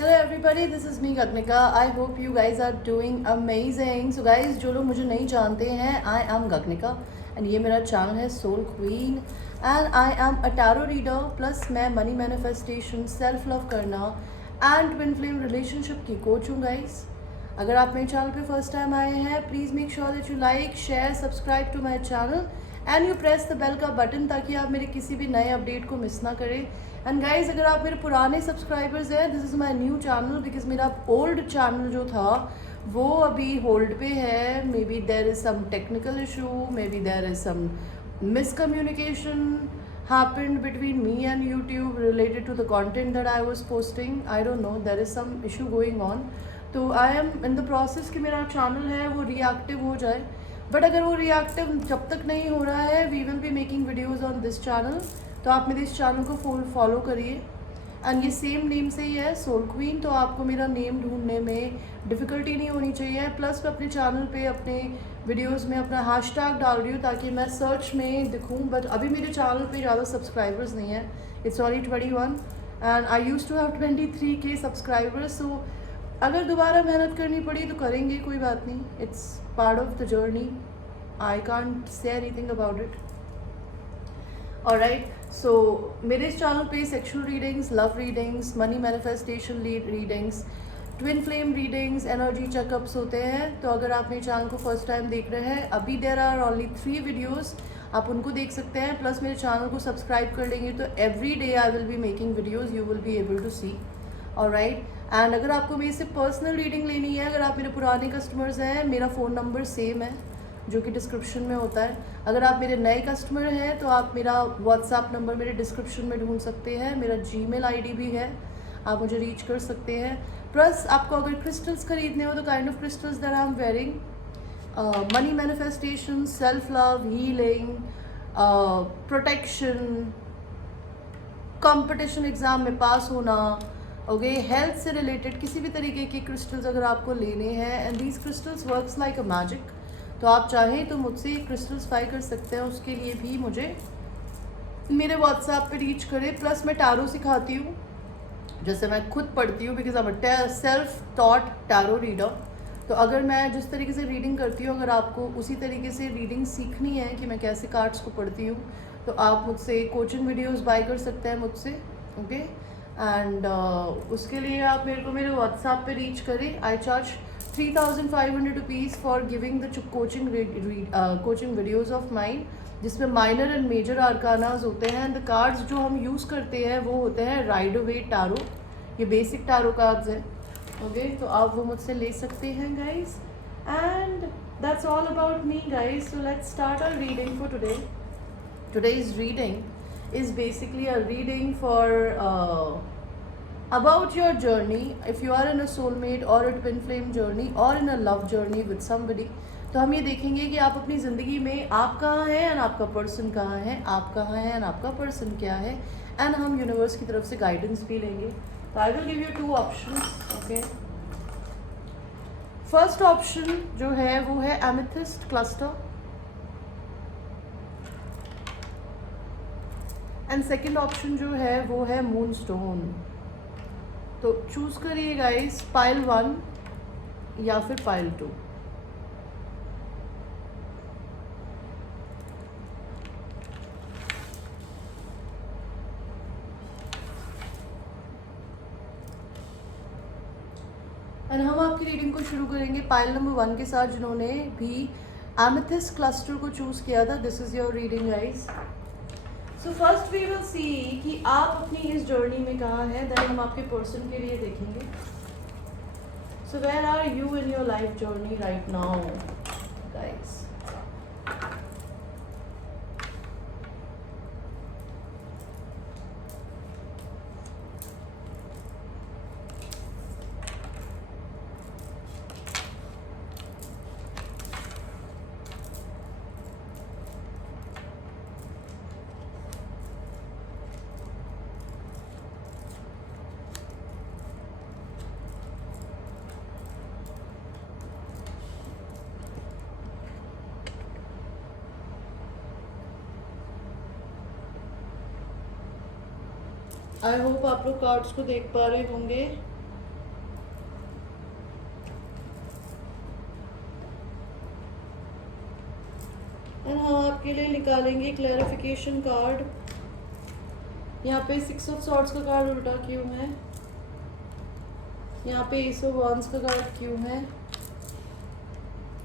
Hello everybody, this is me Gagnika. I hope you guys are doing amazing. So guys, जो लोग मुझे नहीं जानते हैं, I am Gagnika and ये मेरा चैनल है Soul Queen and I am a tarot reader plus मैं मनी मैनिफेस्टेशन, सेल्फ लव करना एंड ट्विन फ्लेम रिलेशनशिप की कोच हूँ गाइस. अगर आप मेरे चैनल पे फर्स्ट टाइम आए हैं, please make sure that you like, share, subscribe to my channel and you press the bell का बटन ताकि आप मेरे किसी भी नए अपडेट को मिस ना करें. एंड गाइज, अगर आप मेरे पुराने सब्सक्राइबर्स हैं, this is my new channel because मेरा ओल्ड चैनल जो था वो अभी होल्ड पे है. Maybe there is some technical issue, maybe there is some miscommunication happened between me and YouTube related to the content that I was posting. I don't know, there is some issue going on. तो I am in the process कि मेरा channel है वो reactive हो जाए. But अगर वो reactive जब तक नहीं हो रहा है, we will be making videos on this channel. तो आप मेरे इस चैनल को फुल फॉलो करिए. एंड ये सेम नेम से ही है, सोल क्वीन. तो आपको मेरा नेम ढूंढने में डिफ़िकल्टी नहीं होनी चाहिए. प्लस मैं अपने चैनल पे अपने वीडियोस में अपना हैशटैग डाल रही हूँ ताकि मैं सर्च में दिखूँ. बट अभी मेरे चैनल पे ज़्यादा सब्सक्राइबर्स नहीं है. It's only 21 and I used to have 23K subscribers. So अगर दोबारा मेहनत करनी पड़ी तो करेंगे, कोई बात नहीं. It's part of the journey. I can't say anything about it. Alright, so मेरे इस चैनल पे sexual readings, love readings, money manifestation readings, twin flame readings, energy checkups होते हैं. तो अगर आप मेरे चैनल को फर्स्ट टाइम देख रहे हैं, अभी देर आर ओनली 3 वीडियोज़, आप उनको देख सकते हैं. प्लस मेरे चैनल को सब्सक्राइब कर लेंगे तो every day I will be making videos, you will be able to see. Alright, and अगर आपको मेरे से पर्सनल रीडिंग लेनी है, अगर आप मेरे पुराने कस्टमर्स हैं, मेरा फ़ोन नंबर सेम है जो कि डिस्क्रिप्शन में होता है. अगर आप मेरे नए कस्टमर हैं तो आप मेरा व्हाट्सएप नंबर मेरे डिस्क्रिप्शन में ढूंढ सकते हैं. मेरा जीमेल आईडी भी है, आप मुझे रीच कर सकते हैं. प्लस आपको अगर क्रिस्टल्स खरीदने हो तो kind of crystals that I am wearing, money manifestation, self love, healing, protection, competition exam में पास होना, ओके, हेल्थ से रिलेटेड किसी भी तरीके के क्रिस्टल्स अगर आपको लेने हैं. And these crystals works like a magic. तो आप चाहें तो मुझसे क्रिस्टल्स बाय कर सकते हैं. उसके लिए भी मुझे मेरे व्हाट्सएप पे रीच करें. प्लस मैं टैरो सिखाती हूँ, जैसे मैं खुद पढ़ती हूँ because I am self taught tarot reader. तो अगर मैं जिस तरीके से रीडिंग करती हूँ, अगर आपको उसी तरीके से रीडिंग सीखनी है कि मैं कैसे कार्ड्स को पढ़ती हूँ, तो आप मुझसे कोचिंग वीडियोज़ बाय कर सकते हैं मुझसे. ओके, एंड उसके लिए आप मेरे को मेरे व्हाट्सएप पे रीच करें. आई charge 3,500 rupees for giving the coaching videos of mine, जिसमें माइनर एंड मेजर आर्कानाज होते हैं. एंड द कार्ड्स जो हम यूज़ करते हैं वो होते हैं राइड अवे टैरो. ये बेसिक टैरो कार्ड्स हैं. ओके, तो आप वो मुझसे ले सकते हैं guys. And that's all about me guys. So let's start our reading for today. Today's reading is basically a reading for about your journey. If you are in a soulmate or a twin flame journey or in a love journey with somebody, तो हम ये देखेंगे कि आप अपनी ज़िंदगी में आप कहाँ हैं एंड आपका पर्सन कहाँ है, आप कहाँ हैं एंड आपका पर्सन क्या है. एंड हम यूनिवर्स की तरफ से गाइडेंस भी लेंगे. तो I will give you 2 options. Okay, first option जो है वो है amethyst cluster and second option जो है वो है मून स्टोन. तो चूज करिए गाइस, पाइल 1 या फिर पाइल 2. एंड हम आपकी रीडिंग को शुरू करेंगे पाइल नंबर 1 के साथ, जिन्होंने भी एमेथिस्ट क्लस्टर को चूज किया था. This is your reading guys. So first we will see कि आप अपनी इस जर्नी में कहाँ हैं. देन हम आपके पर्सन के लिए देखेंगे. So where are you in your life journey right now guys. I hope आप लोग कार्ड्स को देख पा रहे होंगे. एंड हम आपके लिए निकालेंगे क्लैरिफिकेशन कार्ड। यहाँ पे 6 ऑफ सॉर्ड्स का कार्ड उल्टा क्यों है, यहाँ पे एस ऑफ वांड्स का कार्ड क्यों है,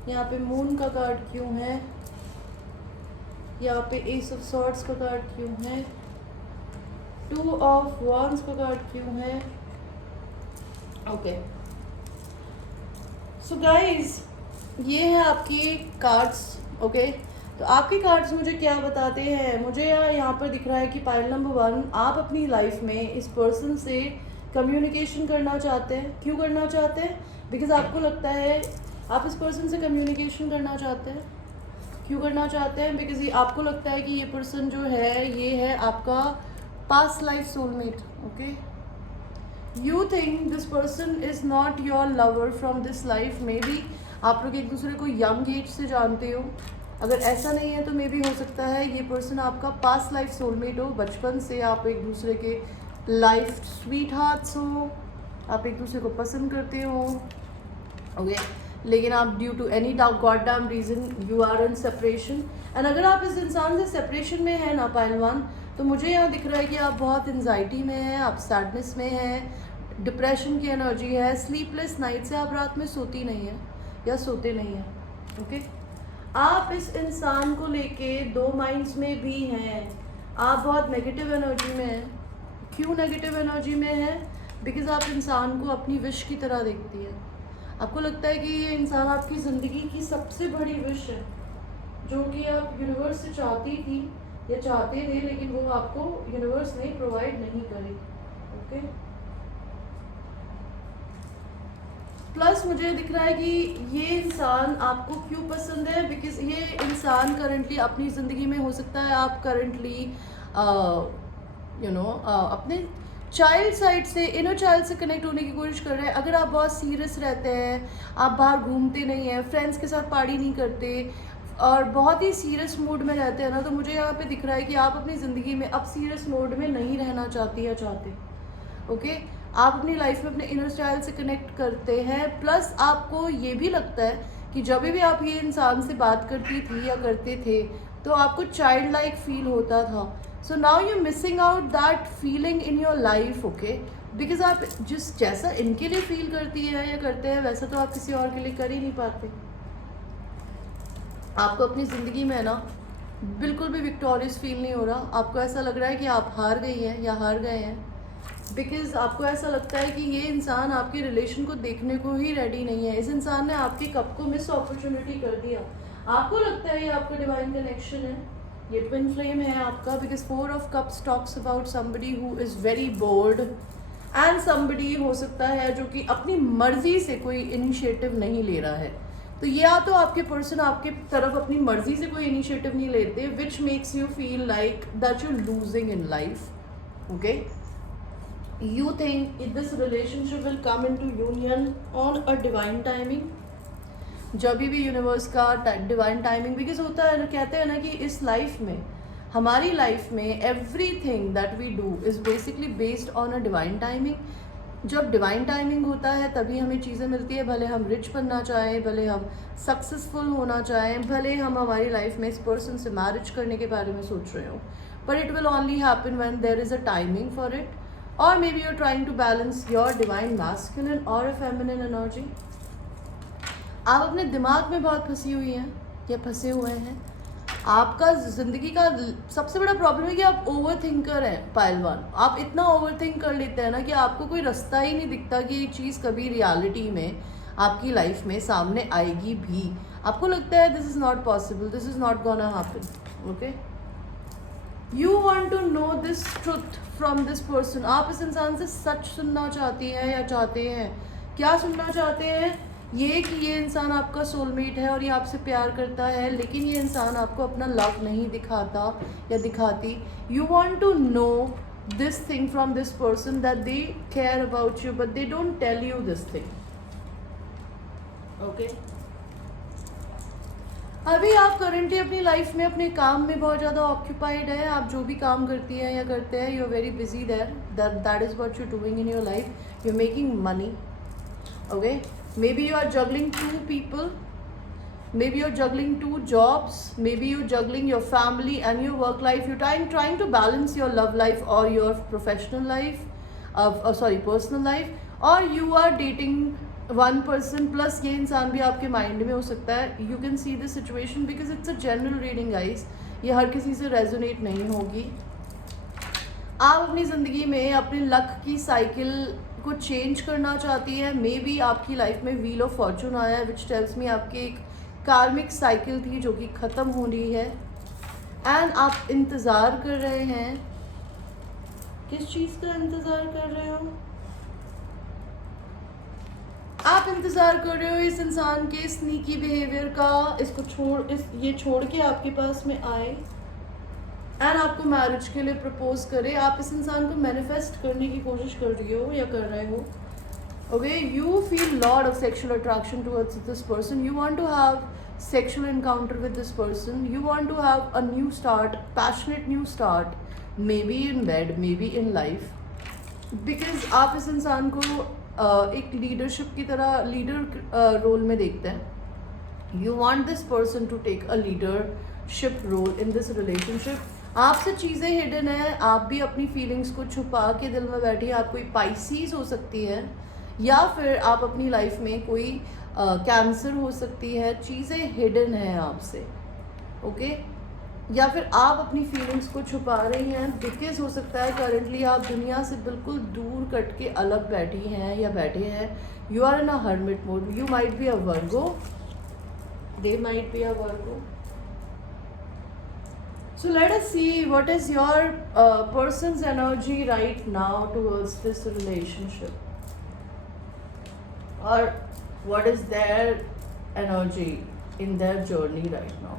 यहाँ पे मून का कार्ड क्यों है, यहाँ पे एस ऑफ सॉर्ड्स का कार्ड क्यों है, 2 ऑफ वांड्स का कार्ड क्यों है। ओके सो गाइज, ये है आपकी कार्ड्स। ओके तो आपके कार्ड्स मुझे क्या बताते हैं? मुझे यहाँ पर दिख रहा है कि पाइल नंबर 1, आप अपनी लाइफ में इस पर्सन से कम्युनिकेशन करना चाहते हैं। क्यों करना चाहते हैं? बिकॉज आपको लगता है आप इस पर्सन से कम्युनिकेशन करना चाहते हैं। क्यों करना चाहते हैं? बिकॉज ये आपको लगता है कि ये पर्सन जो है ये है आपका past life soulmate. Okay you think this person is not your lover from this life. May be आप लोग एक दूसरे को यंग एज से जानते हो। अगर ऐसा नहीं है तो मे बी हो सकता है ये पर्सन आपका पास्ट लाइफ सोलमेट हो। बचपन से आप एक दूसरे के लाइफ स्वीट हार्ट्स हो, आप एक दूसरे को पसंद करते हो। ओके लेकिन आप due to any god damn reason you are in separation. And अगर आप इस इंसान से सेपरेशन में है ना पहलवान, तो मुझे यहाँ दिख रहा है कि आप बहुत एंजाइटी में हैं, आप सैडनेस में हैं, डिप्रेशन की एनर्जी है, स्लीपलेस नाइट से आप रात में सोती नहीं हैं या सोते नहीं हैं। ओके आप इस इंसान को लेके 2 माइंड्स में भी हैं। आप बहुत नेगेटिव एनर्जी में हैं। क्यों नेगेटिव एनर्जी में है? बिकॉज आप इंसान को अपनी विश की तरह देखती है। आपको लगता है कि ये इंसान आपकी ज़िंदगी की सबसे बड़ी विश है, जो कि आप यूनिवर्स से चाहती थी या चाहते थे, लेकिन वो आपको यूनिवर्स ने प्रोवाइड नहीं करी। ओके प्लस मुझे दिख रहा है कि ये इंसान आपको क्यों पसंद है? बिकॉज ये इंसान करंटली अपनी ज़िंदगी में, हो सकता है आप करंटली अपने चाइल्ड साइड से, इनर चाइल्ड से कनेक्ट होने की कोशिश कर रहे हैं। अगर आप बहुत सीरियस रहते हैं, आप बाहर घूमते नहीं हैं, फ्रेंड्स के साथ पार्टी नहीं करते और बहुत ही सीरियस मूड में रहते हैं ना, तो मुझे यहाँ पे दिख रहा है कि आप अपनी ज़िंदगी में अब सीरियस मूड में नहीं रहना चाहती या चाहते। ओके आप अपनी लाइफ में अपने इनर चाइल्ड से कनेक्ट करते हैं। प्लस आपको ये भी लगता है कि जब भी आप ये इंसान से बात करती थी या करते थे तो आपको चाइल्ड लाइक फील होता था। So now you missing out that feeling in your life. Okay because आप जैसा इनके लिए फील करती है या करते हैं वैसा तो आप किसी और के लिए कर ही नहीं पाते। आपको अपनी ज़िंदगी में ना बिल्कुल भी विक्टोरियस फील नहीं हो रहा। आपको ऐसा लग रहा है कि आप हार गई हैं या हार गए हैं, बिकॉज आपको ऐसा लगता है कि ये इंसान आपके रिलेशन को देखने को ही रेडी नहीं है। इस इंसान ने आपके कप को मिस अपॉर्चुनिटी कर दिया। आपको लगता है ये आपका डिवाइन कनेक्शन है, ये ट्विन फ्लेम है आपका। Because 4 of cups talks about somebody who is very bold and somebody हो सकता है जो कि अपनी मर्जी से कोई इनिशिएटिव नहीं ले रहा है। तो या तो आपके पर्सन आपके तरफ अपनी मर्जी से कोई इनिशिएटिव नहीं लेते, which makes you feel like that you losing in life. Okay you think this relationship will come into union on a divine timing। जब भी यूनिवर्स का डिवाइन टाइमिंग, बिकॉज होता है ना, कहते हैं ना कि इस लाइफ में, हमारी लाइफ में everything that we do is basically based on a divine timing. जब डिवाइन टाइमिंग होता है तभी हमें चीज़ें मिलती है। भले हम रिच बनना चाहें, भले हम सक्सेसफुल होना चाहें, भले हम हमारी लाइफ में इस पर्सन से मैरिज करने के बारे में सोच रहे हो, but it will only happen when there is a timing for it. Or maybe you're trying to balance your divine masculine or a feminine energy। आप अपने दिमाग में बहुत फंसी हुई हैं या फंसे हुए हैं। आपका ज़िंदगी का सबसे बड़ा प्रॉब्लम है कि आप ओवर थिंकर हैं पहलवान। आप इतना ओवर थिंक कर लेते हैं ना कि आपको कोई रास्ता ही नहीं दिखता कि ये चीज़ कभी रियलिटी में आपकी लाइफ में सामने आएगी भी। आपको लगता है this is not possible, this is not gonna happen. Okay you want to know this truth from this person. आप इस इंसान से सच सुनना चाहती हैं या चाहते हैं। क्या सुनना चाहते हैं? ये कि ये इंसान आपका सोलमेट है और ये आपसे प्यार करता है, लेकिन ये इंसान आपको अपना लव नहीं दिखाता या दिखाती। You want to know this thing from this person that they care about you but they don't tell you this thing. Okay अभी आप करंटली अपनी लाइफ में अपने काम में बहुत ज़्यादा ऑक्यूपाइड है। आप जो भी काम करती हैं या करते हैं, you are very busy there, that is what you doing in your life. You are making money. Okay maybe you are juggling 2 people, maybe you're juggling 2 jobs, maybe you're juggling your family and your work life, you're trying to balance your love life or your professional life, personal life, or you are dating one person plus ये इंसान भी आपके mind में हो सकता है. You can see this situation because it's a general reading guys, ये हर किसी से रेजोनेट नहीं होगी. आप अपनी ज़िंदगी में अपने लक की साइकिल को चेंज करना चाहती है. मे बी आपकी लाइफ में व्हील ऑफ फॉर्चून आया है विच टेल्स मी आपकी एक कार्मिक साइकिल थी जो कि ख़त्म हो रही है. एंड आप इंतज़ार कर रहे हैं. किस चीज़ का इंतज़ार कर रहे हो? आप इंतज़ार कर रहे हो इस इंसान के स्नीकी बिहेवियर का, इसको ये छोड़ के आपके पास में आए एंड आपको मैरिज के लिए प्रपोज करे. आप इस इंसान को मैनिफेस्ट करने की कोशिश कर रही हो या कर रहे हो. Okay, you feel lot of sexual attraction towards this person. You want to have sexual encounter with this person. You want to have a new start, passionate new start, maybe in bed, maybe in life. Because आप इस इंसान को एक leadership की तरह, leader role में देखते हैं. You want this person to take a leadership role in this relationship. आपसे चीज़ें हिडन है, आप भी अपनी फीलिंग्स को छुपा के दिल में बैठी. आप कोई पाइसीज हो सकती है या फिर आप अपनी लाइफ में कोई कैंसर हो सकती है. चीज़ें हिडन है आपसे. ओके, या फिर आप अपनी फीलिंग्स को छुपा रही हैं बिकॉज हो सकता है करंटली आप दुनिया से बिल्कुल दूर कट के अलग बैठी हैं या बैठे हैं. You are in a hermit mode. You might be a Virgo, they might be a Virgo. So let us see what is your person's energy right now towards this relationship, or what is their energy in their journey right now.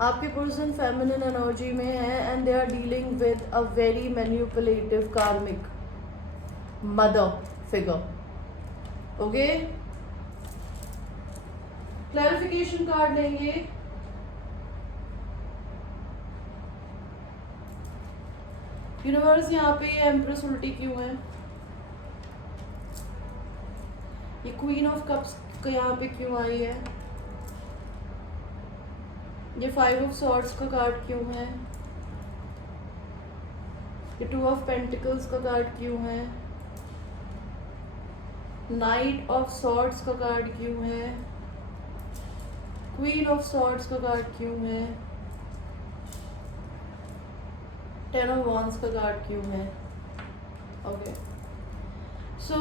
आपके person feminine energy में है and they are dealing with a very manipulative karmic mother figure. Okay, clarification card लेंगे. Universe, यहाँ पे ये empress उल्टी क्यों है? ये क्वीन ऑफ कप्स यहाँ पे क्यों आई है? ये 5 ऑफ सॉर्ड्स का कार्ड क्यों है? ये 2 ऑफ पेंटिकल्स का कार्ड क्यों है? नाइट ऑफ सॉर्ड्स का कार्ड क्यों है? क्वीन ऑफ सॉर्ड्स का कार्ड क्यों है? 10 ऑफ वॉन्ड्स का कार्ड क्यों है? ओके, सो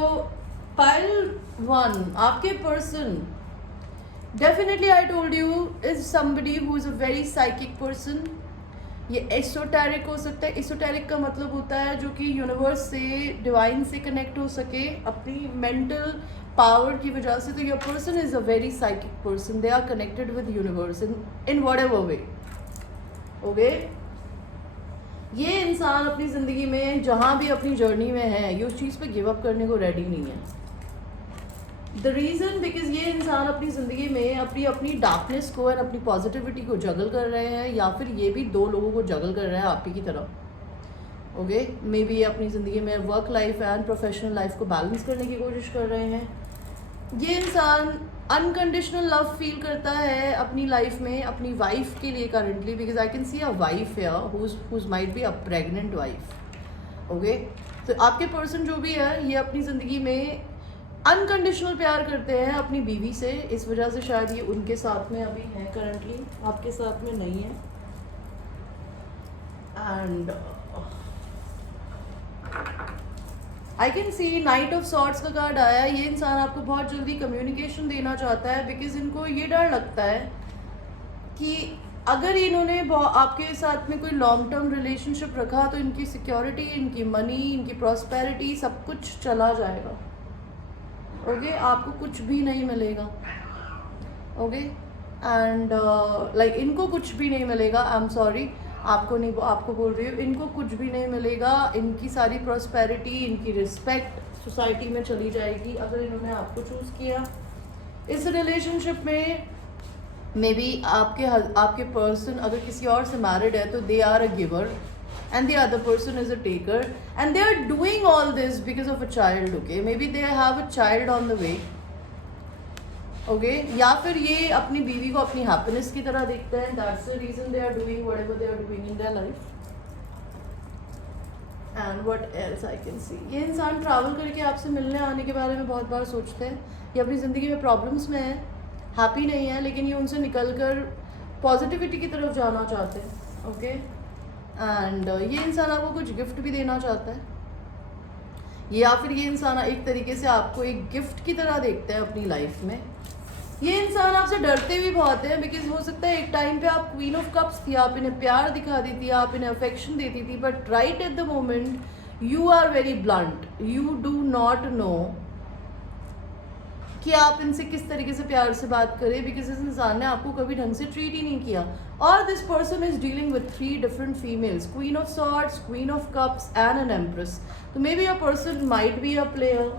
पाइल 1, आपके person definitely I told you is somebody who is a very psychic person. ये एसोटेरिक हो सकता है. एसोटेरिक का मतलब होता है जो कि यूनिवर्स से, डिवाइन से कनेक्ट हो सके अपनी मेंटल पावर की वजह से. तो your person is a very psychic person. They are connected with universe in whatever way. Okay, ये इंसान अपनी ज़िंदगी में जहाँ भी अपनी जर्नी में है ये उस चीज़ पे गिव अप करने को रेडी नहीं है. द रीज़न बिकॉज ये इंसान अपनी ज़िंदगी में अपनी डार्कनेस को और अपनी पॉजिटिविटी को जगल कर रहे हैं, या फिर ये भी 2 लोगों को जगल कर रहे हैं आप ही की तरह. ओके, मे बी ये अपनी ज़िंदगी में work life and professional life को बैलेंस करने की कोशिश कर रहे हैं. ये इंसान अनकंडीशनल लव फील करता है अपनी लाइफ में अपनी वाइफ के लिए currently, because I can see a wife here whose might be a pregnant wife. Okay, तो आपके पर्सन जो भी है ये अपनी ज़िंदगी में अनकंडीशनल प्यार करते हैं अपनी बीवी से. इस वजह से शायद ये उनके साथ में अभी हैं करंटली, आपके साथ में नहीं है. And I can C night of swords का कार्ड आया. ये इंसान आपको बहुत जल्दी कम्युनिकेशन देना चाहता है बिकॉज इनको ये डर लगता है कि अगर इन्होंने आपके साथ में कोई लॉन्ग टर्म रिलेशनशिप रखा तो इनकी सिक्योरिटी, इनकी मनी, इनकी प्रॉस्पेरिटी सब कुछ चला जाएगा. ओके, आपको कुछ भी नहीं मिलेगा. ओके, एंड लाइक इनको कुछ भी नहीं मिलेगा. आई एम सॉरी, आपको नहीं, आपको बोल रही हूँ, इनको कुछ भी नहीं मिलेगा. इनकी सारी प्रॉस्पेरिटी, इनकी रिस्पेक्ट सोसाइटी में चली जाएगी अगर इन्होंने आपको चूज़ किया. इस रिलेशनशिप में मे बी आपके पर्सन अगर किसी और से मैरिड है तो they are a giver and the other person is a taker, and they are doing all this because of a child. Okay, maybe they have a child on the way. Okay, या फिर ये अपनी बीवी को अपनी happiness की तरह देखते हैं. That's the reason they are doing whatever they are doing in their life. And what else I can see? ये इंसान ट्रैवल करके आपसे मिलने आने के बारे में बहुत बार सोचते हैं. ये अपनी ज़िंदगी में प्रॉब्लम्स में है, हैप्पी नहीं है, लेकिन ये उनसे निकल कर पॉजिटिविटी की तरफ जाना चाहते हैं. ओके, एंड ये इंसान आपको कुछ गिफ्ट भी देना चाहता है, या फिर ये इंसान एक तरीके से आपको एक गिफ्ट की तरह देखता है अपनी लाइफ में. ये इंसान आपसे डरते भी बहुत हैं, बिकॉज हो सकता है एक टाइम पे आप क्वीन ऑफ कप्स थी, आप इन्हें प्यार दिखाती थी, आप इन्हें अफेक्शन देती थी, but right at the moment you are very blunt. You do not know कि आप इनसे किस तरीके से प्यार से बात करें, बिकॉज इस इंसान ने आपको कभी ढंग से ट्रीट ही नहीं किया. और this person is dealing with 3 different females, queen of swords, queen of cups and an empress. तो maybe a person might be a player,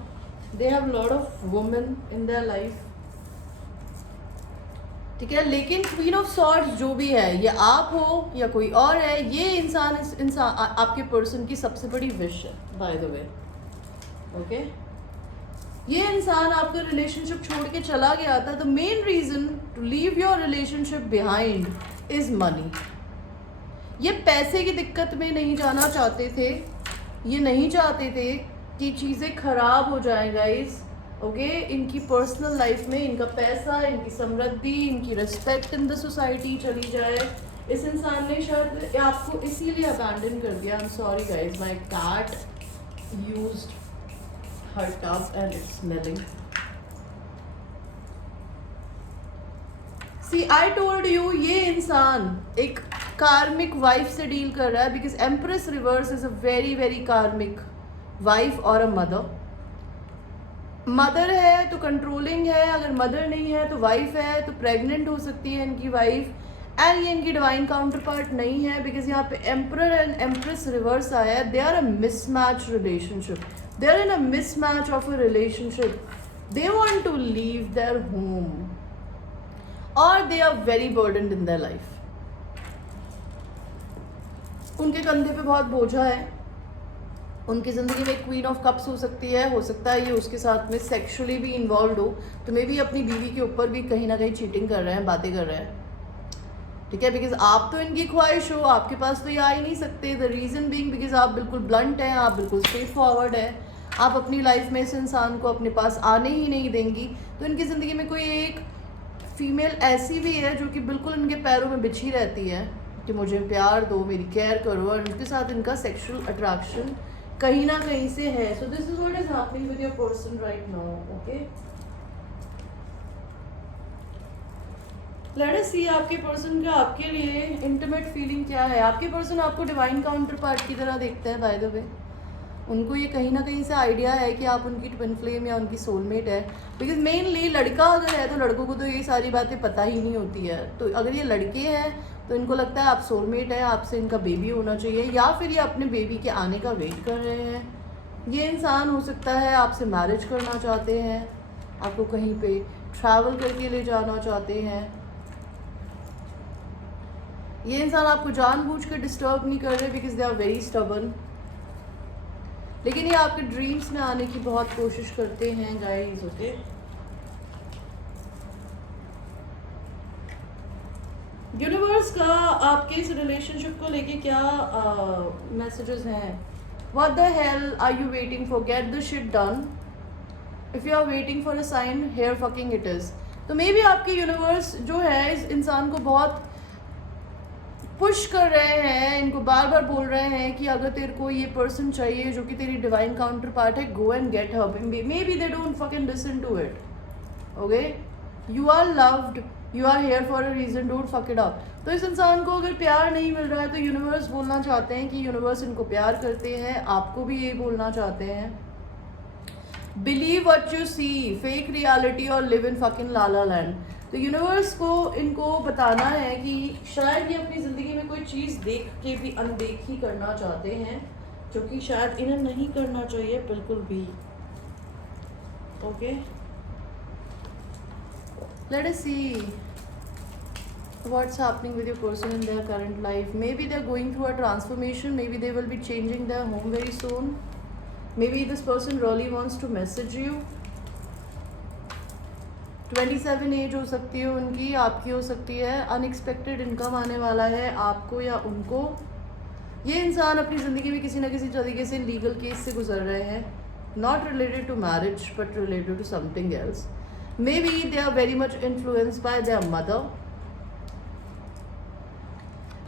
they have lot of women in their life. ठीक है, लेकिन queen of swords जो भी है, ये आप हो या कोई और है, ये इंसान आपके पर्सन की सबसे बड़ी विश है, बाय द वे. ओके, ये इंसान आपका रिलेशनशिप छोड़ के चला गया था. The main reason to leave your relationship behind is money. ये पैसे की दिक्कत में नहीं जाना चाहते थे, ये नहीं चाहते थे कि चीज़ें खराब हो जाएं गाइस. ओके, इनकी पर्सनल लाइफ में इनका पैसा, इनकी समृद्धि, इनकी रिस्पेक्ट इन द सोसाइटी चली जाए. इस इंसान ने शायद आपको इसीलिए अबैंडन कर दिया. I am sorry guys, my cat used her tub and it's smelling. See, I told you ये इंसान एक कार्मिक वाइफ से डील कर रहा है, because empress reverse is a very very कार्मिक वाइफ और अ मदर. मदर है तो कंट्रोलिंग है, अगर मदर नहीं है तो वाइफ है, तो प्रेग्नेंट हो सकती है इनकी वाइफ. एंड ये इनकी डिवाइन काउंटर पार्ट नहीं है, बिकॉज यहाँ पे एम्परर एंड एम्प्रेस रिवर्स आया है. They are a mismatch relationship. They are in a mismatch of a relationship. They want to leave their home, or they are very burdened in their life. उनके कंधे पे बहुत बोझा है. उनकी ज़िंदगी में क्वीन ऑफ कप्स हो सकती है, हो सकता है ये उसके साथ में सेक्सुअली भी इन्वॉल्व हो, तो मे बी अपनी बीवी के ऊपर भी कहीं ना कहीं चीटिंग कर रहे हैं, बातें कर रहे हैं. ठीक है, बिकॉज आप तो इनकी ख्वाहिश हो, आपके पास तो ये आ ही नहीं सकते. द रीज़न बीइंग बिकॉज आप बिल्कुल ब्लंट हैं, आप बिल्कुल स्ट्रेट फॉरवर्ड है. आप अपनी लाइफ में इस इंसान को अपने पास आने ही नहीं देंगी. तो इनकी ज़िंदगी में कोई एक फीमेल ऐसी भी है जो कि बिल्कुल इनके पैरों में बिछी रहती है कि मुझे प्यार दो, मेरी केयर करो, और उनके साथ इनका सेक्सुअल अट्रैक्शन कहीं ना कहीं से है. So this is what is happening with your person right now. Okay, let us see आपके पर्सन का आपके लिए इंटीमेट फीलिंग क्या है. आपके पर्सन आपको डिवाइन काउंटर पार्ट की तरह देखते हैं. बाय द वे, उनको ये कहीं ना कहीं से आइडिया है कि आप उनकी ट्विन फ्लेम या उनकी सोलमेट है. बिकॉज मेनली लड़का अगर है तो लड़कों को तो ये सारी बातें पता ही नहीं होती है. तो अगर ये लड़के हैं तो इनको लगता है आप सोलमेट है, आपसे इनका बेबी होना चाहिए, या फिर ये अपने बेबी के आने का वेट कर रहे हैं. ये इंसान हो सकता है आपसे मैरिज करना चाहते हैं, आपको कहीं पे ट्रैवल करके ले जाना चाहते हैं. ये इंसान आपको जानबूझ कर डिस्टर्ब नहीं कर रहे, because they are very stubborn. लेकिन ये आपके ड्रीम्स में आने की बहुत कोशिश करते हैं गाइस. ओके, यूनिवर्स का आपके इस रिलेशनशिप को लेके क्या मैसेजेस हैं. What the hell are you waiting for, get the shit done. If you are waiting for a sign, here fucking it is. तो मे बी आपके यूनिवर्स जो है इस इंसान को बहुत पुश कर रहे हैं, इनको बार बार बोल रहे हैं कि अगर तेरे को ये पर्सन चाहिए जो कि तेरी डिवाइन काउंटर पार्ट है, go and get her. Maybe they don't fucking listen to it. Okay, you are loved, you are here for a reason, don't fuck it up. तो इस इंसान को अगर प्यार नहीं मिल रहा है तो यूनिवर्स बोलना चाहते हैं कि यूनिवर्स इनको प्यार करते हैं. आपको भी ये बोलना चाहते हैं, believe what you see, fake reality और live in fucking la la land. तो यूनिवर्स को इनको बताना है कि शायद ये अपनी ज़िंदगी में कोई चीज़ देख के भी अनदेखी करना चाहते हैं, जो कि शायद इन्हें नहीं करना चाहिए बिल्कुल भी. Okay, let us see What's happening with your person in their current life? Maybe they're going through a transformation. Maybe they will be changing their home very soon. Maybe this person really wants to message you. 27 as हो सकती है उनकी, आपकी हो सकती है. Unexpected income आने वाला है आपको या उनको. ये इंसान अपनी ज़िंदगी में किसी न किसी तरीके से लीगल केस से गुजर रहे हैं. Not related to marriage but related to something else. Maybe they are very much influenced by their mother.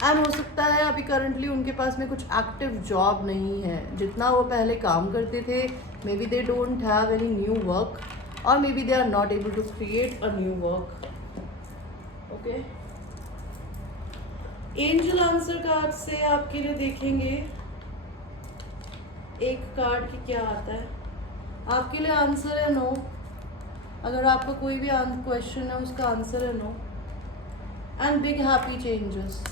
And हो सकता है अभी करंटली उनके पास में कुछ एक्टिव जॉब नहीं है. जितना वो पहले काम करते थे, maybe they don't have any new work, और maybe they are not able to create a new work. Okay, angel answer card से आपके लिए देखेंगे एक कार्ड की क्या आता है. आपके लिए आंसर है नो. अगर आपका कोई भी क्वेश्चन है उसका आंसर है no. And big happy changes.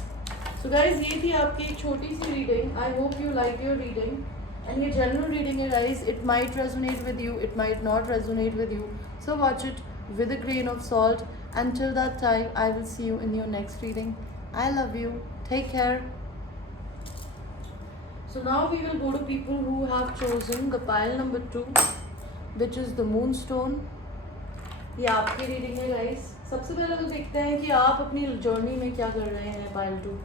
So guys, ये थी आपकी एक छोटी सी reading. I hope you like your reading. And ये जनरल रीडिंग है guys. It might resonate with you, it might not resonate with you. So watch it with a grain of salt. Until that time, I will see you in your next reading. I love you. Take care. So now we will go to people who have chosen the pile number 2, which is the moonstone. ये आपकी reading है guys. सबसे पहले तो देखते हैं कि आप अपनी जर्नी में क्या कर रहे हैं. पाइल 2.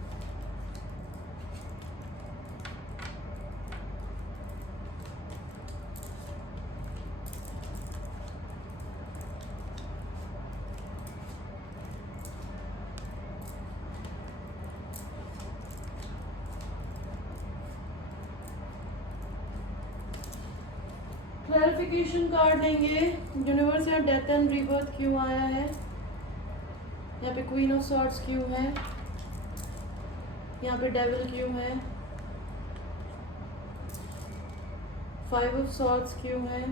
क्लैरिफिकेशन कार्ड देंगे. यूनिवर्स यहाँ डेथ एंड रीबर्थ क्यों आया है. यहाँ पे क्वीन ऑफ सॉर्ड्स क्यों है. यहाँ पे डेविल क्यों है. 5 ऑफ सॉर्ड्स क्यों है.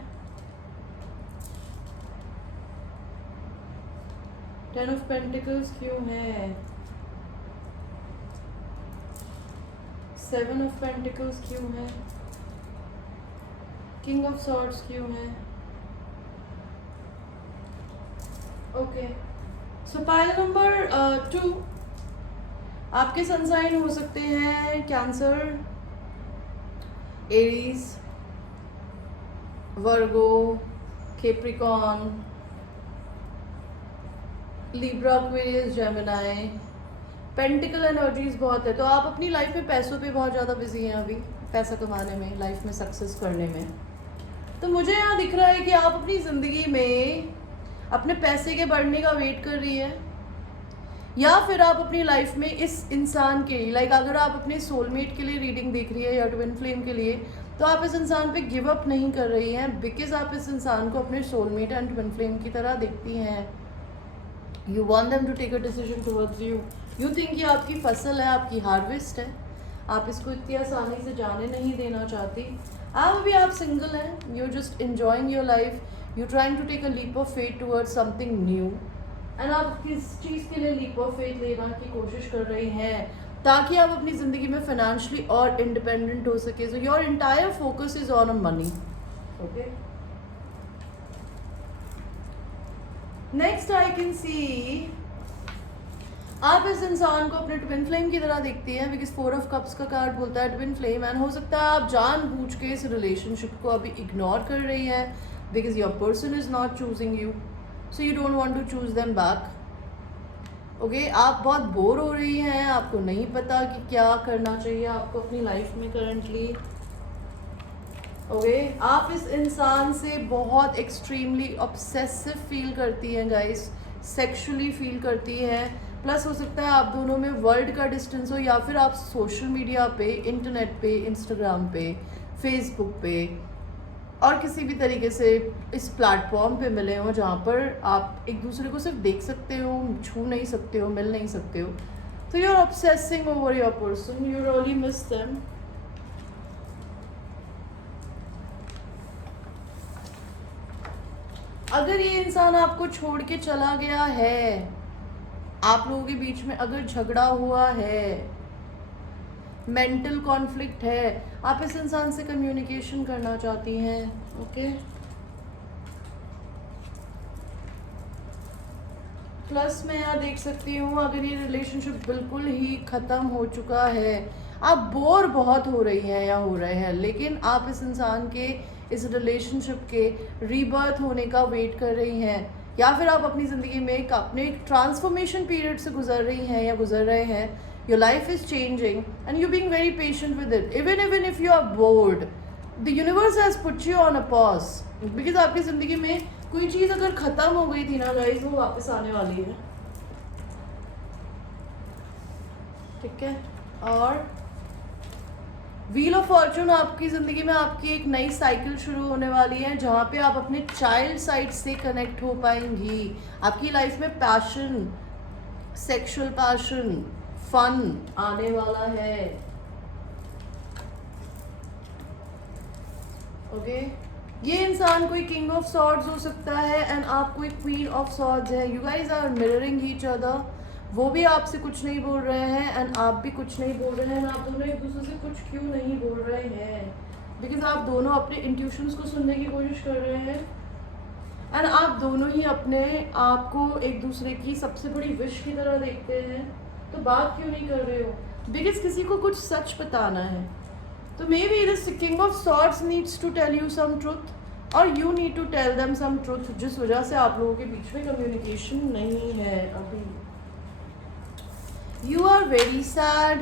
10 ऑफ पेंटिकल्स क्यों है. 7 ऑफ पेंटिकल्स क्यों है. किंग ऑफ सॉर्ड्स क्यों है. ओके, सो पाइल नंबर 2 आपके सनसाइन हो सकते हैं Cancer, Aries, Virgo, Capricorn, Libra, Aquarius, Gemini. Pentacle energies बहुत है. तो आप अपनी लाइफ में पैसों पे बहुत ज़्यादा बिजी हैं अभी. पैसा कमाने में, लाइफ में सक्सेस करने में. तो मुझे यहाँ दिख रहा है कि आप अपनी ज़िंदगी में अपने पैसे के बढ़ने का वेट कर रही है, या फिर आप अपनी लाइफ में इस इंसान के लिए, अगर आप अपने सोलमेट के लिए रीडिंग देख रही है या ट्विन फ्लेम के लिए, तो आप इस इंसान पे गिव अप नहीं कर रही हैं. बिकॉज आप इस इंसान को अपने सोलमेट एंड ट्विन फ्लेम की तरह देखती हैं. You want them to take a decision towards you. You think ये आपकी फसल है, आपकी हार्वेस्ट है. आप इसको इतनी आसानी से जाने नहीं देना चाहती. अभी आप सिंगल हैं. You just enjoying your life. You trying to take a leap of faith towards something new. And आप किस चीज़ के लिए लीप ऑफ फेथ लेना की कोशिश कर रही हैं, ताकि आप अपनी ज़िंदगी में फाइनेंशियली और इंडिपेंडेंट हो सके. So your entire focus is on a money. Okay, next I can सी आप इस इंसान को अपने ट्विन फ्लेम की तरह देखती हैं. बिकॉज 4 ऑफ कप्स का कार्ड बोलता है ट्विन फ्लेम. एंड हो सकता है आप जानबूझ के इस रिलेशनशिप को अभी इग्नोर कर रही हैं. Because your person is not choosing you, so you don't want to choose them back. Okay, आप बहुत बोर हो रही हैं. आपको नहीं पता कि क्या करना चाहिए आपको अपनी लाइफ में करंटली. ओके, आप इस इंसान से बहुत एक्सट्रीमली ऑब्सेसिव फील करती हैं गाइस. सेक्सुअली फील करती हैं. प्लस हो सकता है आप दोनों में वर्ल्ड का डिस्टेंस हो, या फिर आप सोशल मीडिया पे, इंटरनेट पे, इंस्टाग्राम पे, फेसबुक पे और किसी भी तरीके से इस प्लेटफॉर्म पे मिले हो जहाँ पर आप एक दूसरे को सिर्फ देख सकते हो, छू नहीं सकते हो, मिल नहीं सकते हो. तो you are obsessing over your person. You really miss them. अगर ये इंसान आपको छोड़ के चला गया है, आप लोगों के बीच में अगर झगड़ा हुआ है, मेंटल कॉन्फ्लिक्ट है, आप इस इंसान से कम्युनिकेशन करना चाहती हैं. ओके, प्लस मैं यहाँ देख सकती हूँ अगर ये रिलेशनशिप बिल्कुल ही ख़त्म हो चुका है, आप बोर बहुत हो रही हैं या हो रहे हैं, लेकिन आप इस इंसान के, इस रिलेशनशिप के रीबर्थ होने का वेट कर रही हैं, या फिर आप अपनी ज़िंदगी में अपने एक ट्रांसफॉर्मेशन पीरियड से गुजर रही हैं या गुजर रहे हैं. Your life is changing and you being very patient with it. Even if you are bored, the universe has put you on a pause, because आपकी ज़िंदगी में कोई चीज़ अगर ख़त्म हो गई थी ना गाइस, वो वापस आने वाली है. ठीक है. और व्हील ऑफ फॉर्चून, आपकी ज़िंदगी में आपकी एक नई साइकिल शुरू होने वाली है जहाँ पे आप अपने चाइल्ड साइड से कनेक्ट हो पाएंगी. आपकी लाइफ में पैशन, सेक्सुअल पैशन, फन आने वाला है. ओके. ये इंसान कोई किंग ऑफ सॉर्ड्स हो सकता है एंड आप कोई क्वीन ऑफ सॉर्ड्स है. You guys are mirroring each other. वो भी आपसे कुछ नहीं बोल रहे हैं एंड आप भी कुछ नहीं बोल रहे हैं. आप दोनों एक दूसरे से कुछ क्यों नहीं बोल रहे हैं? बिकॉज आप दोनों अपने इंट्यूशंस को सुनने की कोशिश कर रहे हैं एंड आप दोनों ही अपने आप को एक दूसरे की सबसे बड़ी विश की तरह देखते हैं. तो बात क्यों नहीं कर रहे हो? बिकॉज किसी को कुछ सच बताना है. तो maybe this king of swords needs to tell you some truth और you need to tell them some truth, जिस वजह से आप लोगों के बीच में कम्युनिकेशन नहीं है अभी. You are very sad.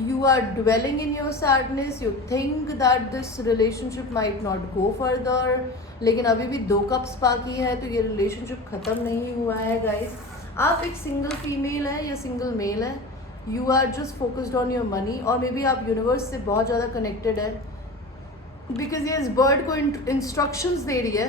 You are dwelling in your sadness. You think that this relationship might not go further. लेकिन अभी भी 2 कप्स बाकी है, तो ये रिलेशनशिप ख़त्म नहीं हुआ है गाइस. आप एक सिंगल फीमेल है या सिंगल मेल है. You are just focused on your money, और मे बी आप यूनिवर्स से बहुत ज़्यादा कनेक्टेड है, बिकॉज ये इस बर्ड को इंस्ट्रक्शंस दे रही है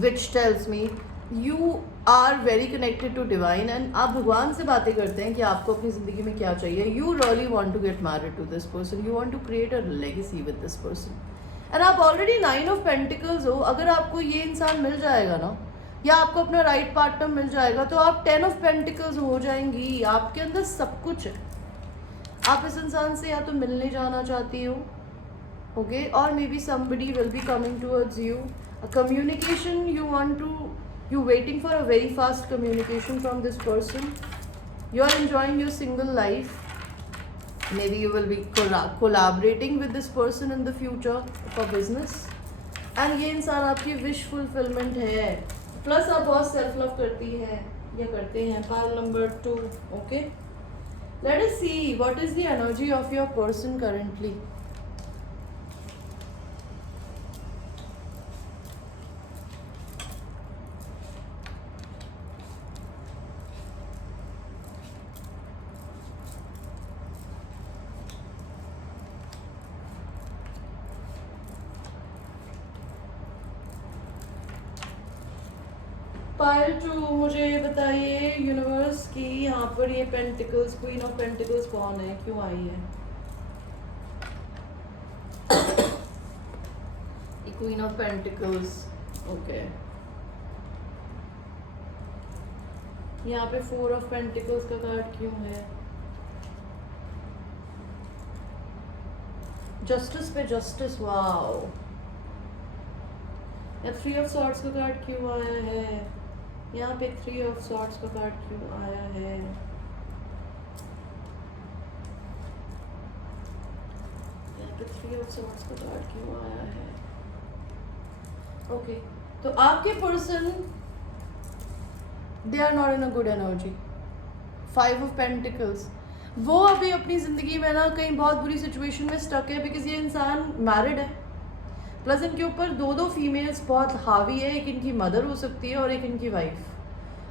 which tells me you are very connected to divine. And आप भगवान से बातें करते हैं कि आपको अपनी ज़िंदगी में क्या चाहिए. You really want to get married to this person. You want to create a legacy with this person. And आप ऑलरेडी 9 ऑफ पेंटिकल्स हो. अगर आपको ये इंसान मिल जाएगा ना, या आपको अपना राइट पार्टनर मिल जाएगा, तो आप 10 ऑफ पेंटिकल्स हो जाएंगी. आपके अंदर सब कुछ है. आप इस इंसान से या तो मिलने जाना चाहती हो, ओके, और maybe somebody will be coming towards you. Communication you want to, you're waiting for a very fast communication from this person. You are enjoying your single life. Maybe you will be collaborating with this person in the future for business. And ये इंसान आपकी wish fulfillment है. Plus आप बहुत self love करती हैं या करते हैं. Pile number 2. Okay. Let us see what is the energy of your person currently. पायल 2, मुझे बताइए यूनिवर्स की यहाँ पर ये पेंटिकल्स, क्वीन ऑफ पेंटिकल्स कौन है, क्यों आई है? Queen of pentacles. ओके. यहाँ पे 4 ऑफ पेंटिकल्स का कार्ड क्यों है? जस्टिस पे जस्टिस. वाओ. या 3 ऑफ सॉर्ड्स का कार्ड क्यों आया है? यहाँ पे 3 ऑफ सॉर्ड्स का कार्ड क्यों आया है? यहाँ पे 3 ऑफ सॉर्ड्स का कार्ड क्यों आया है? ओके. तो आपके person, they are not in a good energy. 5 of pentacles. वो अभी अपनी ज़िंदगी में ना कहीं बहुत बुरी सिचुएशन में स्टक है, बिकॉज ये इंसान मैरिड है. प्लस इनके ऊपर 2 फीमेल्स बहुत हावी है. एक इनकी मदर हो सकती है और एक इनकी वाइफ.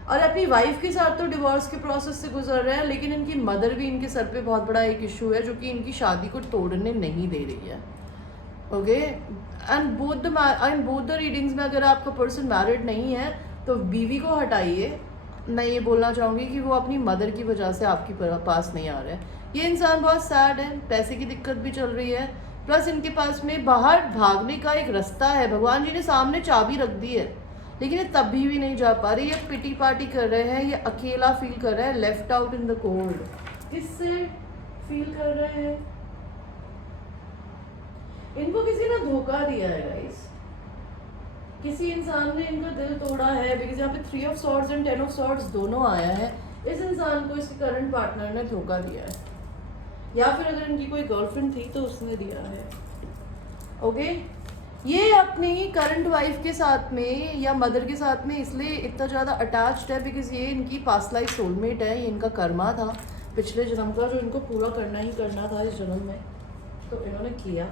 और अपनी वाइफ के साथ तो डिवोर्स के प्रोसेस से गुजर रहे हैं, लेकिन इनकी मदर भी इनके सर पे बहुत बड़ा एक इशू है जो कि इनकी शादी को तोड़ने नहीं दे रही है. Okay. And both the readings में अगर आपका पर्सन मैरिड नहीं है तो बीवी को हटाइए. मैं ये बोलना चाहूँगी कि वो अपनी मदर की वजह से आपके पास नहीं आ रहा है. ये इंसान बहुत सैड है. पैसे की दिक्कत भी चल रही है. प्लस इनके पास में बाहर भागने का एक रास्ता है. भगवान जी ने सामने चाबी रख दी है, लेकिन ये तभी भी नहीं जा पा रही. ये पिटी पार्टी कर रहे हैं, ये अकेला फील कर रहा है, left out in the cold. किससे फील कर रहे हैं? इनको किसी ने धोखा दिया है गाइस. किसी इंसान ने इनका दिल तोड़ा है, बिकॉज यहाँ पे 3 of swords and 10 of swords दोनों आया है। इस इंसान को इसके करंट पार्टनर ने धोखा दिया है, या फिर अगर इनकी कोई गर्लफ्रेंड थी तो उसने दिया है। ओके, ये अपनी करंट वाइफ के साथ में या मदर के साथ में इसलिए इतना ज़्यादा अटैच्ड है बिकॉज ये इनकी पास्ट लाइफ सोलमेट है, ये इनका कर्मा था पिछले जन्म का, जो इनको पूरा करना ही करना था इस जन्म में, तो इन्होंने किया।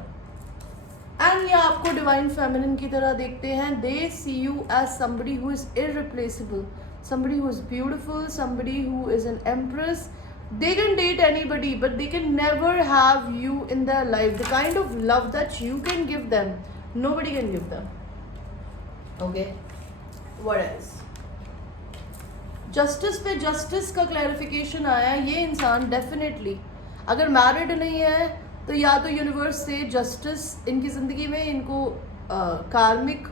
एंड ये आपको डिवाइन फेमिनिन की तरह देखते हैं। They see you as somebody who is irreplaceable, somebody who is beautiful, somebody who is an empress. They can date anybody, but they can never have you in their life. The kind of love that you can give them, nobody can give them. Okay, what else? Justice पे justice का clarification आया। ये इंसान definitely अगर married नहीं है तो या तो यूनिवर्स से जस्टिस इनकी ज़िंदगी में इनको कार्मिक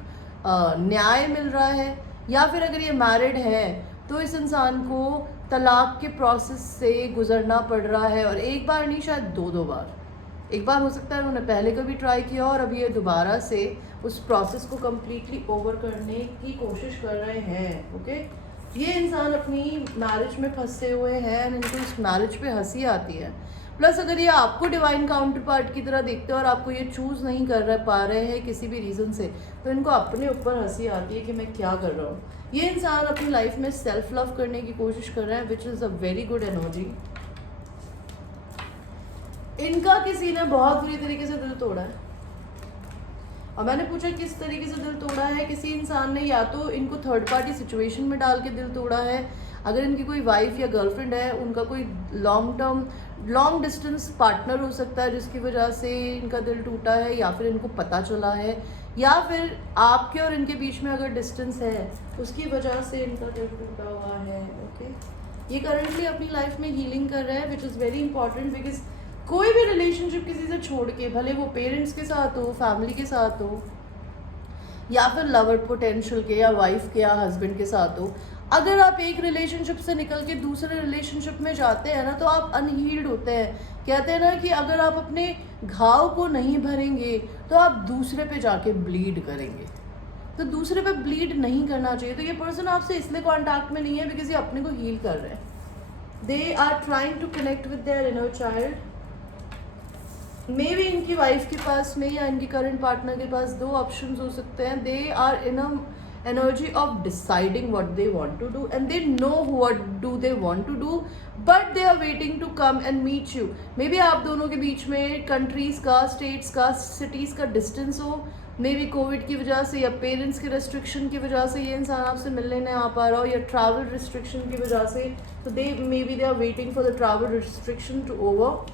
न्याय मिल रहा है, या फिर अगर ये मैरिड है तो इस इंसान को तलाक के प्रोसेस से गुजरना पड़ रहा है, और एक बार नहीं शायद दो बार। एक बार हो सकता है उन्होंने पहले कभी ट्राई किया और अब ये दोबारा से उस प्रोसेस को कम्प्लीटली ओवर करने की कोशिश कर रहे हैं। ओके, ये इंसान अपनी मैरिज में फंसे हुए हैं, इनको इस मैरिज पे हंसी आती है। प्लस अगर ये आपको डिवाइन काउंटर पार्ट की तरह देखते हैं और आपको ये चूज़ नहीं कर पा रहे हैं किसी भी रीज़न से, तो इनको अपने ऊपर हंसी आती है कि मैं क्या कर रहा हूँ। ये इंसान अपनी लाइफ में सेल्फ लव करने की कोशिश कर रहे हैं, which is a very good energy. इनका किसी ने बहुत बुरी तरीके से दिल तोड़ा है, और मैंने पूछा किस तरीके से दिल तोड़ा है। किसी इंसान ने या तो इनको थर्ड पार्टी सिचुएशन में डाल के दिल तोड़ा है, अगर इनकी कोई वाइफ या गर्लफ्रेंड है, उनका कोई लॉन्ग डिस्टेंस पार्टनर हो सकता है जिसकी वजह से इनका दिल टूटा है, या फिर इनको पता चला है, या फिर आपके और इनके बीच में अगर डिस्टेंस है उसकी वजह से इनका दिल टूटा हुआ है। ओके, ये करंटली अपनी लाइफ में हीलिंग कर रहे हैं, which is very important, because कोई भी रिलेशनशिप किसी से छोड़ के, भले वो पेरेंट्स के साथ हो, फैमिली के साथ हो, या फिर लवर पोटेंशियल के या वाइफ के या हस्बैंड के साथ हो, अगर आप एक रिलेशनशिप से निकल के दूसरे रिलेशनशिप में जाते हैं ना, तो आप अनहील्ड होते हैं। कहते हैं ना कि अगर आप अपने घाव को नहीं भरेंगे तो आप दूसरे पे जाके ब्लीड करेंगे, तो दूसरे पे ब्लीड नहीं करना चाहिए। तो ये पर्सन आपसे इसलिए कॉन्टैक्ट में नहीं है बिकॉज ये अपने को हील कर रहे हैं। They are trying to connect with their inner child. Maybe इनकी वाइफ के पास में या इनकी करंट पार्टनर के पास दो ऑप्शंस हो सकते हैं। They are in a energy of deciding what they want to do, and they know what do they want to do, but they are waiting to come and meet you. Maybe आप दोनों के बीच में countries का, states का, cities का distance हो, may be Covid की वजह से या पेरेंट्स के रेस्ट्रिक्शन की वजह से ये इंसान आपसे मिलने नहीं आ पा रहा हो, या ट्रैवल रिस्ट्रिक्शन की वजह से, तो maybe they are waiting for the travel restriction to over.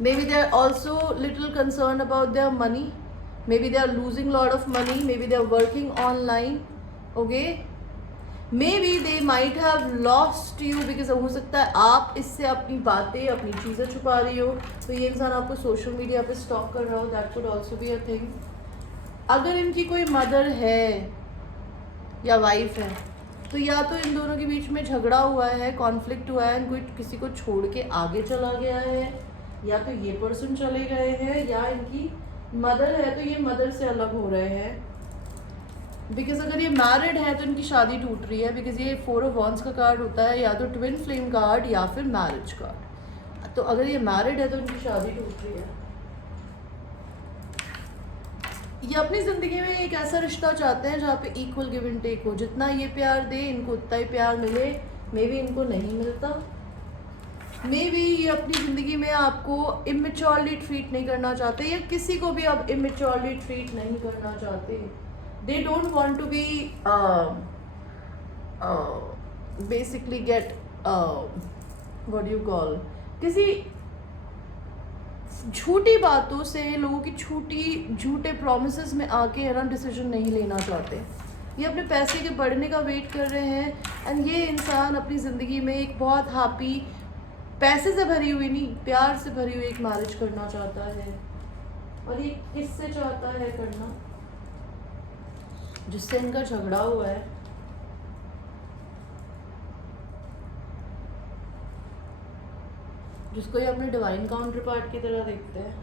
Maybe they are also little concerned about their money. Maybe they are losing lot of money. Maybe they are working online. Okay. Maybe they might have lost you because हो सकता है आप इससे अपनी बातें, अपनी चीज़ें छुपा रही हो, तो ये इंसान आपको सोशल मीडिया पे स्टॉक कर रहा हो। That could also be a thing. अगर इनकी कोई मदर है या वाइफ है, तो या तो इन दोनों के बीच में झगड़ा हुआ है, कॉन्फ्लिक्ट हुआ है, कोई किसी को छोड़ के आगे चला गया है, या तो ये पर्सन चले गए हैं, या इनकी मदर है तो ये मदर से अलग हो रहे हैं। बिकॉज अगर ये मैरिड है तो इनकी शादी टूट रही है, बिकॉज ये 4 ऑफ वॉन्ड्स का कार्ड होता है, या तो ट्विन फ्लेम कार्ड या फिर मैरिज कार्ड। तो अगर ये मैरिड है तो इनकी शादी टूट रही है। ये अपनी ज़िंदगी में एक ऐसा रिश्ता चाहते हैं जहाँ पे इक्वल गिव एंड टेक हो, जितना ये प्यार दे इनको उतना ही प्यार मिले। मे बी इनको नहीं मिलता, मे बी ये अपनी ज़िंदगी में आपको इमेच्योरली ट्रीट नहीं करना चाहते, या किसी को भी अब इमेच्योरली ट्रीट नहीं करना चाहते। They don't want to be basically get what you call, किसी झूठी बातों से, लोगों की झूठे प्रोमिसेस में आके है ना डिसीजन नहीं लेना चाहते। ये अपने पैसे के बढ़ने का वेट कर रहे हैं, एंड ये इंसान अपनी ज़िंदगी में एक बहुत हैप्पी, पैसे से भरी हुई नहीं, प्यार से भरी हुई एक मैरिज करना चाहता है। और ये किससे चाहता है करना? जिससे इनका झगड़ा हुआ है, जिसको ये अपने डिवाइन काउंटर पार्ट की तरह देखते हैं।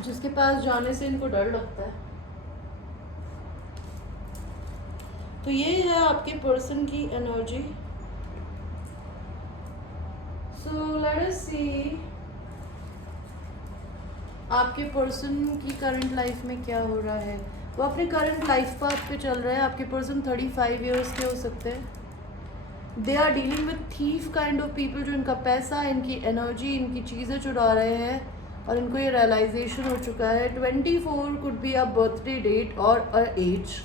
जिसके पास जाने से इनको डर लगता है। तो ये है आपके पर्सन की energy. So let us see आपके पर्सन की करंट लाइफ में क्या हो रहा है। वो अपने करंट लाइफ पाथ पे चल रहे हैं। आपके पर्सन 35 इयर्स के हो सकते हैं। They are dealing with thief kind of people, जो इनका पैसा, इनकी एनर्जी, इनकी चीज़ें चुरा रहे हैं और इनको ये रियलाइजेशन हो चुका है। 24 could be a birthday date और अ एज।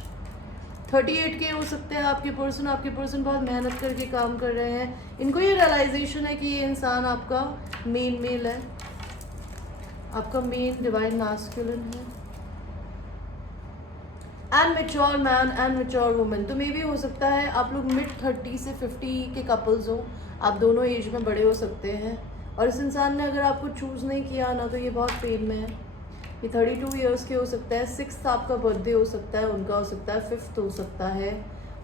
38 के हो सकते हैं आपके पर्सन। आपके पर्सन बहुत मेहनत करके काम कर रहे हैं। इनको ये रियलाइजेशन है कि ये इंसान आपका मेन मेल है, आपका मेन डिवाइन मास्कुलिन है। And mature man and mature women. तो मे भी हो सकता है आप लोग मिड 30 से 50 के कपल्स हो। आप दोनों एज में बड़े हो सकते हैं और इस इंसान ने अगर आपको चूज़ नहीं किया ना, तो ये बहुत पेन में है। ये 32 इयर्स के हो सकता है। 6th आपका बर्थडे हो सकता है, उनका हो सकता है 5th हो सकता है।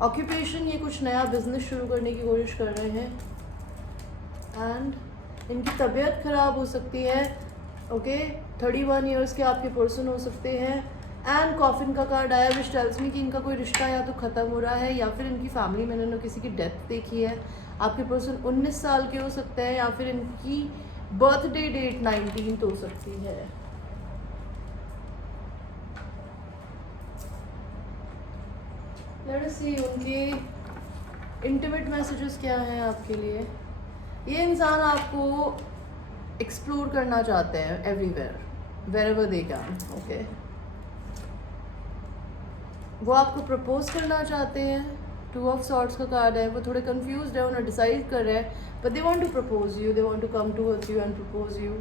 ऑक्यूपेशन, ये कुछ नया बिजनेस शुरू करने की कोशिश कर रहे हैं। एंड इनकी तबीयत ख़राब हो सकती है। ओके 31 इयर्स के आपके पर्सन हो सकते हैं। एंड कॉफिन का कार्ड आया, विच टेल्स मी कि इनका कोई रिश्ता या तो ख़त्म हो रहा है या फिर इनकी फैमिली में इन्होंने किसी की डेथ देखी है। आपके पर्सन 19 साल के हो सकते हैं या फिर इनकी बर्थडे डेट 19th हो सकती है। लेट्स सी उनके इंटीमेट मैसेजेस क्या हैं आपके लिए। ये इंसान आपको एक्सप्लोर करना चाहते हैं everywhere, wherever they can. Okay, वो आपको प्रपोज करना चाहते हैं। 2 ऑफ सॉर्ड्स का कार्ड है। वो थोड़े कंफ्यूज्ड है, उन्हें डिसाइड कर रहे हैं, but they want to propose you, they want to come towards you and propose you.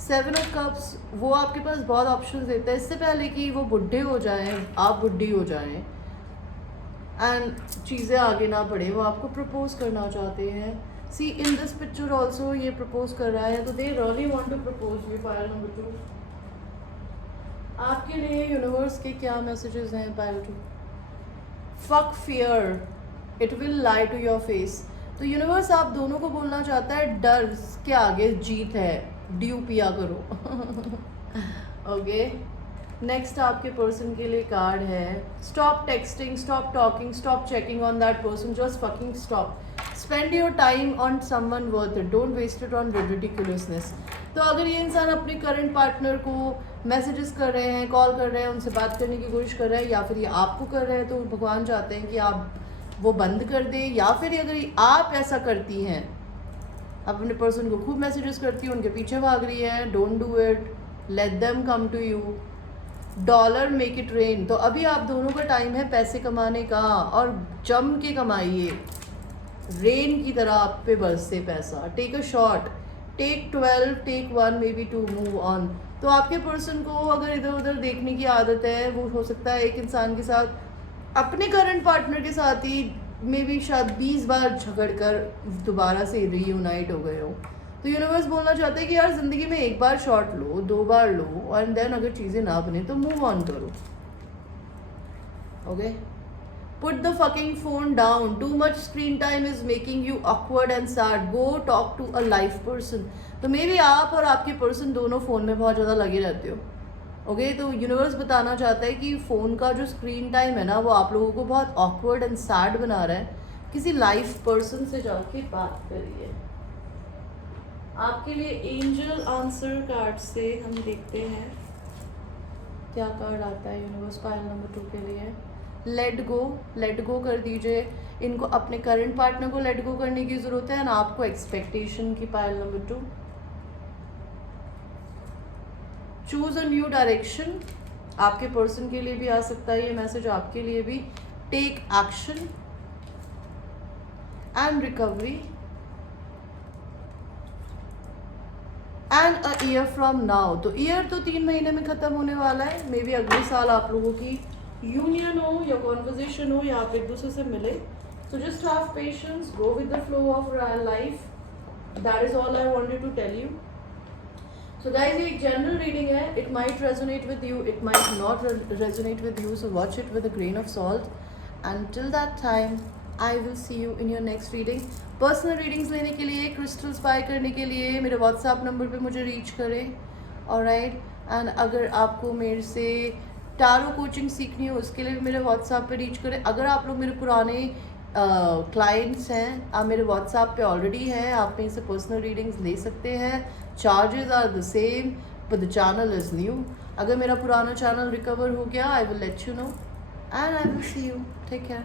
7 of cups, वो आपके पास बहुत ऑप्शंस देता है इससे पहले कि वो बुढ़े हो जाएं, आप बुढ़ी हो जाएं एंड चीज़ें आगे ना बढ़े। वो आपको प्रपोज करना चाहते हैं। See in this picture also ये प्रपोज कर रहा है, तो they really want to propose you. Pile number 2 आपके लिए यूनिवर्स के क्या मैसेजेस हैं। Pile 2, fuck fear, it will lie to your face. तो यूनिवर्स आप दोनों को बोलना चाहता है डर के आगे जीत है, ड्यू पिया करो। ओके, नेक्स्ट आपके पर्सन के लिए कार्ड है, stop texting, stop talking, stop checking on that person, just fucking stop. Spend your time on someone worth it, don't waste it on ridiculousness. तो अगर ये इंसान अपने करंट पार्टनर को मैसेजेस कर रहे हैं, कॉल कर रहे हैं, उनसे बात करने की कोशिश कर रहे हैं या फिर ये आपको कर रहे हैं, तो भगवान चाहते हैं कि आप वो बंद कर दें। या फिर अगर आप ऐसा करती हैं, आप अपने पर्सन को खूब मैसेजेस करती हैं, उनके पीछे भाग रही है, don't do it, let them come to you, dollar make it rain. तो अभी आप दोनों का टाइम है पैसे कमाने का और जम के कमाइए, रेन की तरह आप पे बरसे पैसा। Take a shot, take 12, take 1, maybe 2, move on. तो आपके पर्सन को अगर इधर उधर देखने की आदत है, वो हो सकता है एक इंसान के साथ, अपने करंट पार्टनर के साथ ही मे बी शायद 20 बार झगड़ कर दोबारा से रीयूनाइट हो गए हो। तो यूनिवर्स बोलना चाहते हैं कि यार ज़िंदगी में एक बार शॉट लो, 2 बार लो, एंड देन अगर चीज़ें ना बने तो मूव ऑन करो। Okay, put the fucking phone down, too much screen time is making you awkward and sad, go talk to a live person। तो मे बी आप और आपके पर्सन दोनों फ़ोन में बहुत ज़्यादा लगे रहते हो। ओके, तो यूनिवर्स बताना चाहता है कि फ़ोन का जो स्क्रीन टाइम है ना, वो आप लोगों को बहुत awkward and sad बना रहा है। किसी लाइव पर्सन से जाके बात करिए। आपके लिए एंजल आंसर कार्ड से हम देखते हैं क्या कार्ड आता है यूनिवर्स पाइल नंबर 2 के लिए। लेट गो कर दीजिए। इनको अपने करंट पार्टनर को लेट गो करने की ज़रूरत है एंड आपको एक्सपेक्टेशन की। Pile number 2, choose a new direction. आपके पर्सन के लिए भी आ सकता है ये मैसेज, आपके लिए भी। Take action and recovery and a year from now. तो ईयर तो 3 महीने में ख़त्म होने वाला है। मे बी अगले साल आप लोगों की यूनियन हो या कॉन्वर्जेशन हो या आप एक दूसरे से मिले। So just have patience, go with the flow of life, that is all I wanted to tell you. So guys, ये एक जनरल रीडिंग है। It might resonate with you, it might not resonate with you, so watch it with a grain of salt and till that time I will see you in your next reading. Personal readings लेने के लिए, crystals bye करने के लिए मेरे WhatsApp number पे मुझे reach करें। ऑलराइट, एंड अगर आपको मेरे से टारो कोचिंग सीखनी हो उसके लिए भी मेरे व्हाट्सएप पे रीच करें। अगर आप लोग मेरे पुराने क्लाइंट्स हैं, आप मेरे व्हाट्सएप पे ऑलरेडी हैं, आप मेरे से पर्सनल रीडिंग्स ले सकते हैं। Charges are the same but the channel is new. अगर मेरा पुराना चैनल रिकवर हो गया I will let you know and I will see you. Take care.